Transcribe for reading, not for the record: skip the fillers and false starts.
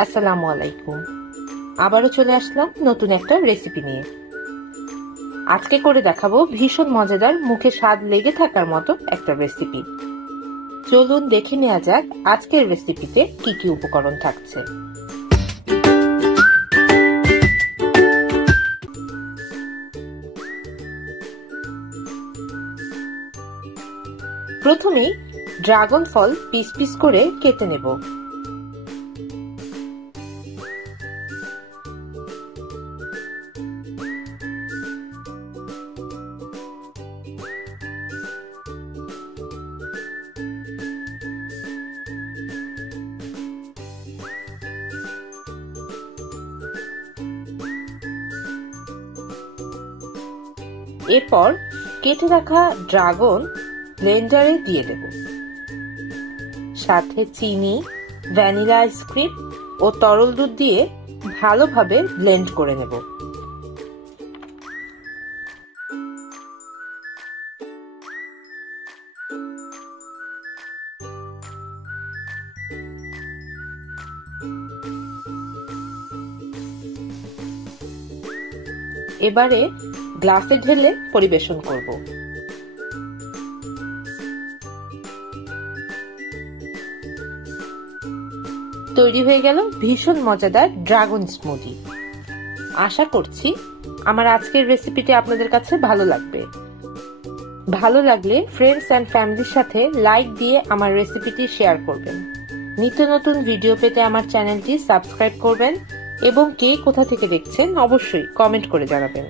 আসসালামু আলাইকুম। আবারও চলে আসলাম নতুন একটা রেসিপি নিয়ে। আজকে করে দেখাবো ভীষণ মজাদার, মুখে স্বাদ লেগে থাকার মতো একটা রেসিপি। চলুন দেখে নেওয়া যাক আজকের রেসিপিতে কি কি উপকরণ থাকছে। প্রথমেই ড্রাগন ফল পিস পিস করে কেটে নেব। এরপর কেটে রাখা ড্রাগন ব্লেন্ডারে দিয়ে দেব, সাথে চিনি, ভ্যানিলা আইসক্রিম ও তরল দুধ দিয়ে ভালোভাবে ব্লেন্ড করে নেব। এবারে গ্লাসে ঢেলে পরিবেশন করব। তৈরি হয়ে গেল ভীষণ মজাদার ড্রাগন স্মুদি। আশা করছি আমার আজকের রেসিপিটি আপনাদের কাছে ভালো লাগবে। ভালো লাগলে ফ্রেন্ডস এন্ড ফ্যামিলির সাথে লাইক দিয়ে আমার রেসিপিটি শেয়ার করবেন। নিত্য নতুন ভিডিও পেতে আমার চ্যানেলটি সাবস্ক্রাইব করবেন এবং কে কোথা থেকে দেখছেন অবশ্যই কমেন্ট করে জানাবেন।